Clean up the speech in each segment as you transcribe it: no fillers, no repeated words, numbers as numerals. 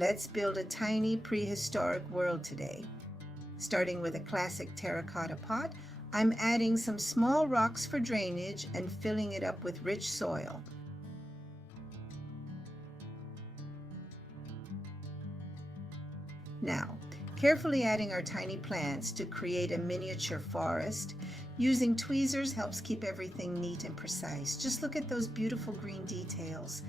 Let's build a tiny prehistoric world today. Starting with a classic terracotta pot, I'm adding some small rocks for drainage and filling it up with rich soil. Now, carefully adding our tiny plants to create a miniature forest. Using tweezers helps keep everything neat and precise. Just look at those beautiful green details.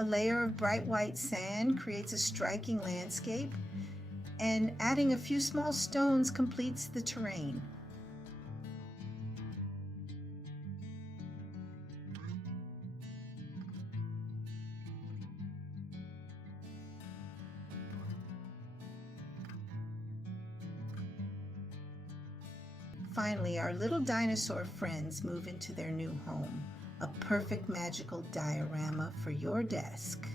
A layer of bright white sand creates a striking landscape, and adding a few small stones completes the terrain. Finally, our little dinosaur friends move into their new home, a perfect magical diorama for your desk.